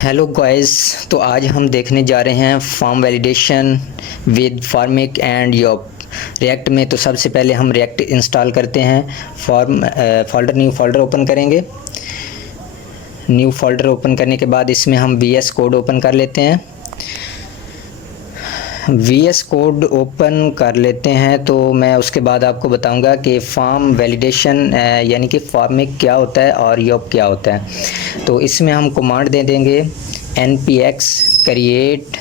Hello guys. तो आज हम देखने जा रहे हैं form validation with Formik and Yup React में। तो सबसे पहले हम रिएक्ट इंस्टॉल करते हैं। न्यू फोल्डर ओपन करेंगे। न्यू फोल्डर ओपन करने के बाद इसमें हम VS कोड ओपन कर लेते हैं। VS कोड ओपन कर लेते हैं तो मैं उसके बाद आपको बताऊंगा कि फॉर्म वैलिडेशन यानी कि फॉर्मिक क्या होता है और योप क्या होता है। तो इसमें हम कमांड दे देंगे npx create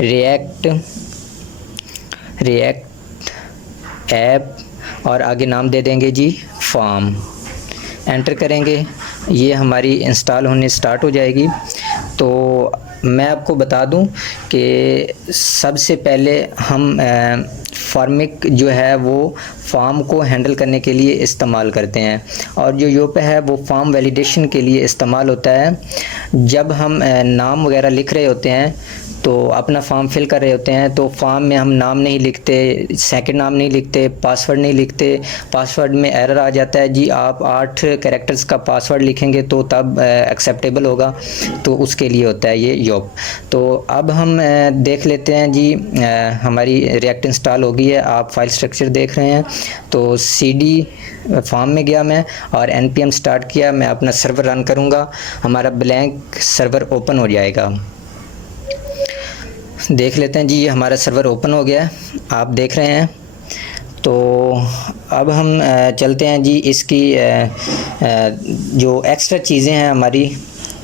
react ऐप और आगे नाम दे देंगे जी फॉर्म। एंटर करेंगे, ये हमारी इंस्टॉल होने स्टार्ट हो जाएगी। तो मैं आपको बता दूं कि सबसे पहले हम फॉर्मिक जो है वो फॉर्म को हैंडल करने के लिए इस्तेमाल करते हैं और जो योप है वो फॉर्म वैलिडेशन के लिए इस्तेमाल होता है। जब हम नाम वगैरह लिख रहे होते हैं तो अपना फॉर्म फिल कर रहे होते हैं तो फॉर्म में हम नाम नहीं लिखते, सेकंड नाम नहीं लिखते, पासवर्ड नहीं लिखते। पासवर्ड में एरर आ जाता है जी, आप 8 कैरेक्टर्स का पासवर्ड लिखेंगे तो तब एक्सेप्टेबल होगा। तो उसके लिए होता है ये योप। तो अब हम देख लेते हैं जी, हमारी रिएक्ट इंस्टॉल हो गई है। आप फाइल स्ट्रक्चर देख रहे हैं। तो CD फॉर्म में गया मैं और npm स्टार्ट किया। मैं अपना सर्वर रन करूँगा, हमारा ब्लैंक सर्वर ओपन हो जाएगा। देख लेते हैं जी, ये हमारा सर्वर ओपन हो गया है, आप देख रहे हैं। तो अब हम चलते हैं जी, इसकी जो एक्स्ट्रा चीज़ें हैं हमारी,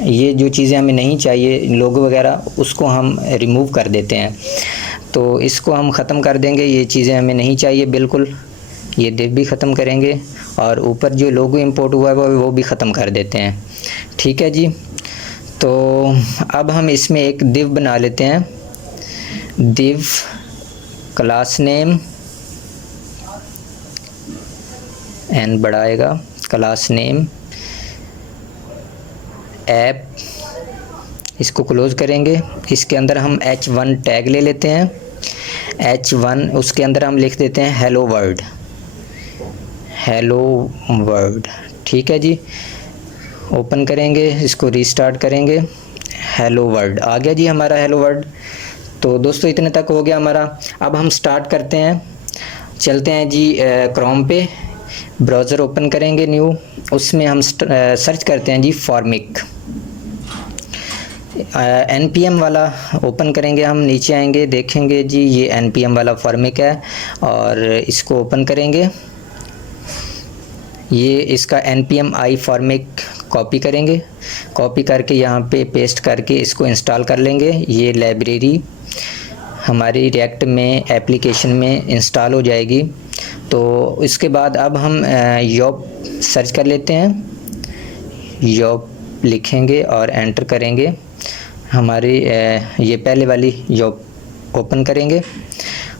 ये जो चीज़ें हमें नहीं चाहिए लोगो वगैरह, उसको हम रिमूव कर देते हैं। तो इसको हम ख़त्म कर देंगे, ये चीज़ें हमें नहीं चाहिए बिल्कुल। ये div भी ख़त्म करेंगे और ऊपर जो लोगो इंपोर्ट हुआ है वो भी ख़त्म कर देते हैं। ठीक है जी। तो अब हम इसमें एक div बना लेते हैं। div क्लास नेम एन बढ़ाएगा, क्लास नेम ऐप, इसको क्लोज करेंगे। इसके अंदर हम h1 टैग ले लेते हैं। h1 उसके अंदर हम लिख देते हैं हेलो वर्ल्ड, हेलो वर्ल्ड। ठीक है जी। ओपन करेंगे, इसको रीस्टार्ट करेंगे, हेलो वर्ल्ड आ गया जी हमारा हेलो वर्ल्ड। तो दोस्तों इतने तक हो गया हमारा। अब हम स्टार्ट करते हैं, चलते हैं जी क्रोम पे, ब्राउज़र ओपन करेंगे न्यू, उसमें हम सर्च करते हैं जी फॉर्मिक। npm वाला ओपन करेंगे, हम नीचे आएंगे, देखेंगे जी ये npm वाला फॉर्मिक है और इसको ओपन करेंगे। ये इसका npm i फॉर्मिक कॉपी करेंगे, कॉपी करके यहाँ पे पेस्ट करके इसको इंस्टॉल कर लेंगे। ये लाइब्रेरी हमारी रिएक्ट में एप्लीकेशन में इंस्टॉल हो जाएगी। तो इसके बाद अब हम योप सर्च कर लेते हैं, योप लिखेंगे और एंटर करेंगे। हमारी ये पहले वाली योप ओपन करेंगे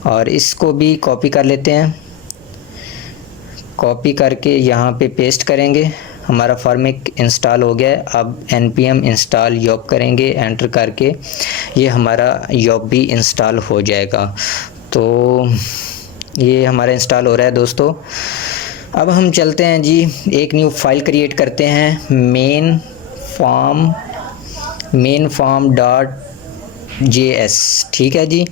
और इसको भी कॉपी कर लेते हैं, कॉपी करके यहाँ पे पेस्ट करेंगे। हमारा फॉर्मिक इंस्टॉल हो गया है। अब npm इंस्टॉल योप करेंगे, एंटर करके ये हमारा योप भी इंस्टॉल हो जाएगा। तो ये हमारा इंस्टॉल हो रहा है दोस्तों। अब हम चलते हैं जी, एक न्यू फाइल क्रिएट करते हैं, मेन फॉर्म डॉट JS। ठीक है जी।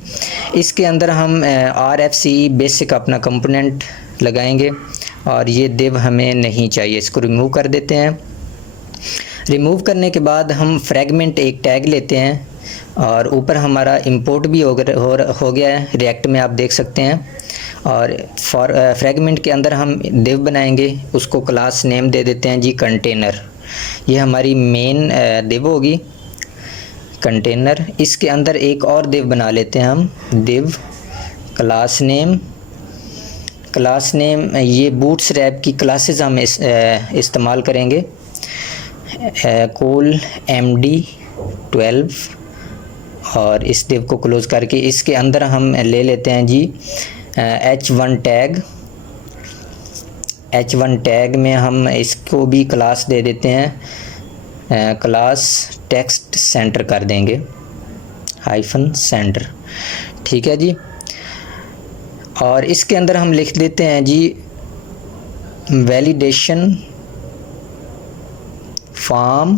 इसके अंदर हम RFCE बेसिक अपना कंपोनेंट लगाएंगे और ये div हमें नहीं चाहिए, इसको रिमूव कर देते हैं। रिमूव करने के बाद हम फ्रैगमेंट एक टैग लेते हैं और ऊपर हमारा इंपोर्ट भी हो गया है, रिएक्ट में आप देख सकते हैं। और फ्रैगमेंट के अंदर हम div बनाएंगे, उसको क्लास नेम दे देते हैं जी कंटेनर। ये हमारी मेन div होगी कंटेनर। इसके अंदर एक और div बना लेते हैं हम, div क्लास नेम। ये बूटस्ट्रैप की क्लासेस हम इस्तेमाल करेंगे, कूल MD12। और इस div को क्लोज करके इसके अंदर हम ले लेते हैं जी h1 टैग में हम इसको भी क्लास दे देते हैं, क्लास टेक्स्ट सेंटर कर देंगे, -सेंटर। ठीक है जी। और इसके अंदर हम लिख देते हैं जी वैलिडेशन फॉर्म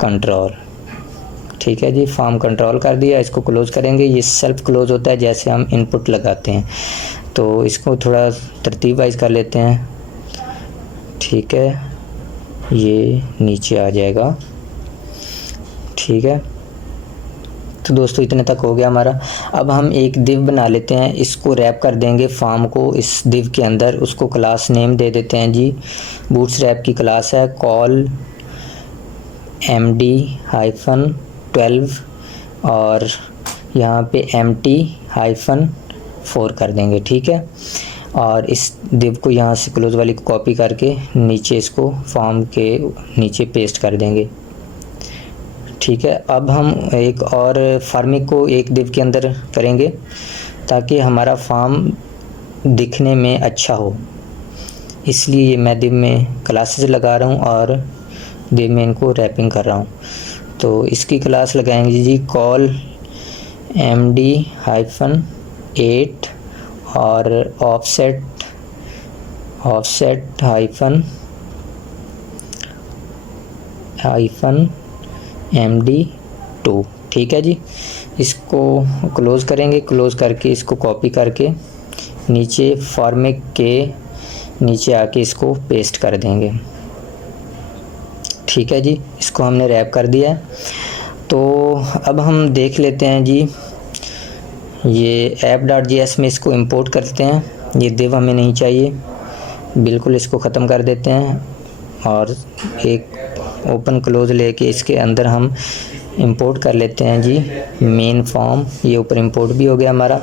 कंट्रोल। ठीक है जी, फॉर्म कंट्रोल कर दिया, इसको क्लोज़ करेंगे। ये सेल्फ क्लोज़ होता है जैसे हम इनपुट लगाते हैं, तो इसको थोड़ा तरतीब वाइज कर लेते हैं। ठीक है, ये नीचे आ जाएगा। ठीक है, तो दोस्तों इतने तक हो गया हमारा। अब हम एक div बना लेते हैं, इसको रैप कर देंगे फॉर्म को इस div के अंदर। उसको क्लास नेम दे देते हैं जी, बूटस्ट्रैप की क्लास है, कॉल MD-12 और यहाँ पे MT-4 कर देंगे। ठीक है, और इस div को यहाँ से क्लोज वाली को कॉपी करके नीचे इसको फॉर्म के नीचे पेस्ट कर देंगे। ठीक है, अब हम एक और फार्मिंग को एक div के अंदर करेंगे ताकि हमारा फॉर्म दिखने में अच्छा हो, इसलिए ये मैं div में क्लासेस लगा रहा हूँ और div में इनको रैपिंग कर रहा हूँ। तो इसकी क्लास लगाएंगे जी कॉल MD-8 और ऑफसेट MD2। ठीक है जी, इसको क्लोज़ करेंगे, क्लोज़ करके इसको कॉपी करके नीचे फॉर्मेट के नीचे आके इसको पेस्ट कर देंगे। ठीक है जी, इसको हमने रैप कर दिया है। तो अब हम देख लेते हैं जी, ये app.js में इसको इंपोर्ट करते हैं। ये div हमें नहीं चाहिए, बिल्कुल इसको ख़त्म कर देते हैं और एक ओपन क्लोज लेके इसके अंदर हम इंपोर्ट कर लेते हैं जी मेन फॉर्म। ये ऊपर इंपोर्ट भी हो गया हमारा।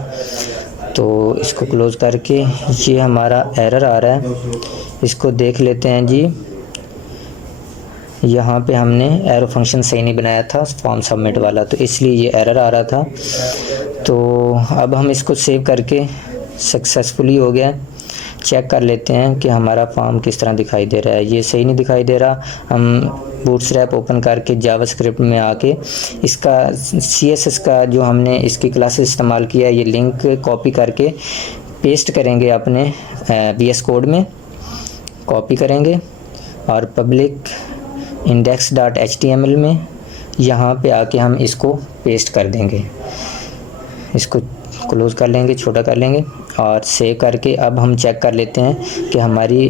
तो इसको क्लोज करके ये हमारा एरर आ रहा है, इसको देख लेते हैं जी। यहाँ पे हमने एरो फंक्शन सही नहीं बनाया था फॉर्म सबमिट वाला, तो इसलिए ये एरर आ रहा था। तो अब हम इसको सेव करके सक्सेसफुली हो गया। चेक कर लेते हैं कि हमारा फॉर्म किस तरह दिखाई दे रहा है। ये सही नहीं दिखाई दे रहा। हम बूटस्ट्रैप ओपन करके जावास्क्रिप्ट में आके इसका CSS का जो हमने इसकी क्लासेस इस्तेमाल किया, ये लिंक कॉपी करके पेस्ट करेंगे अपने VS कोड में, कॉपी करेंगे और पब्लिक index.html में यहाँ पे आके हम इसको पेस्ट कर देंगे। इसको क्लोज़ कर लेंगे, छोटा कर लेंगे और सेव करके अब हम चेक कर लेते हैं कि हमारी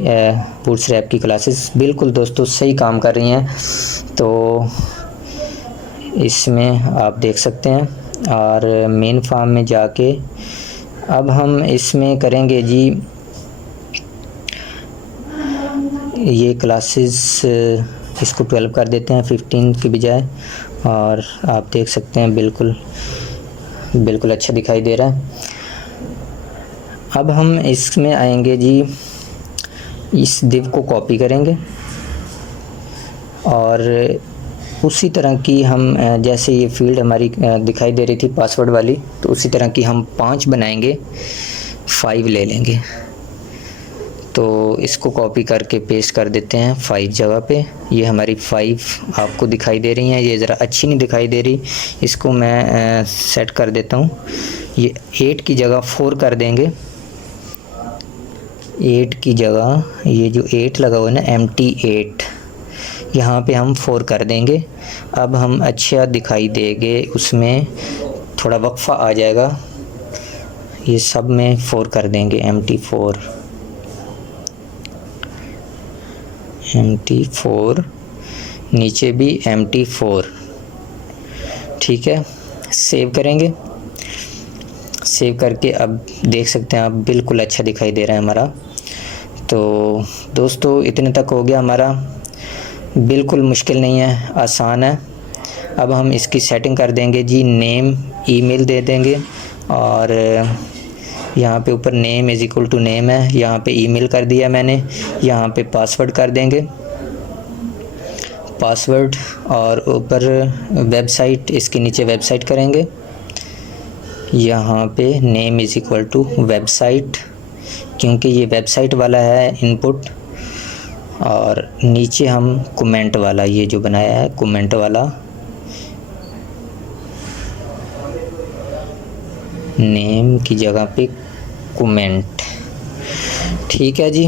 बूटस्ट्रैप की क्लासेस बिल्कुल दोस्तों सही काम कर रही हैं। तो इसमें आप देख सकते हैं। और मेन फॉर्म में जाके अब हम इसमें करेंगे जी ये क्लासेस, इसको 12 कर देते हैं 15 की बजाय, और आप देख सकते हैं बिल्कुल अच्छा दिखाई दे रहा है। अब हम इसमें आएंगे जी, इस div को कॉपी करेंगे और उसी तरह की हम जैसे ये फील्ड हमारी दिखाई दे रही थी पासवर्ड वाली, तो उसी तरह की हम 5 बनाएंगे, 5 ले लेंगे। तो इसको कॉपी करके पेस्ट कर देते हैं 5 जगह पे। ये हमारी 5 आपको दिखाई दे रही हैं, ये ज़रा अच्छी नहीं दिखाई दे रही, इसको मैं सेट कर देता हूँ। ये 8 की जगह 4 कर देंगे। 8 की जगह ये जो 8 लगा हुआ है ना MT8, यहाँ पे हम 4 कर देंगे। अब हम अच्छा दिखाई देंगे, उसमें थोड़ा वक्फा आ जाएगा। ये सब में 4 कर देंगे, MT4 नीचे भी MT4। ठीक है, सेव करेंगे। सेव करके अब देख सकते हैं आप बिल्कुल अच्छा दिखाई दे रहा है हमारा। तो दोस्तों इतने तक हो गया हमारा, बिल्कुल मुश्किल नहीं है, आसान है। अब हम इसकी सेटिंग कर देंगे जी, नेम ईमेल दे देंगे और यहाँ पे ऊपर name is equal to name है, यहाँ पे ईमेल कर दिया मैंने। यहाँ पे पासवर्ड कर देंगे, पासवर्ड, और ऊपर वेबसाइट, इसके नीचे वेबसाइट करेंगे। यहाँ पे name is equal to website, क्योंकि ये वेबसाइट वाला है इनपुट। और नीचे हम कमेंट वाला, ये जो बनाया है कमेंट वाला, नेम की जगह पे कमेंट। ठीक है जी,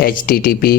HTTP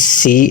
.c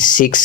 6،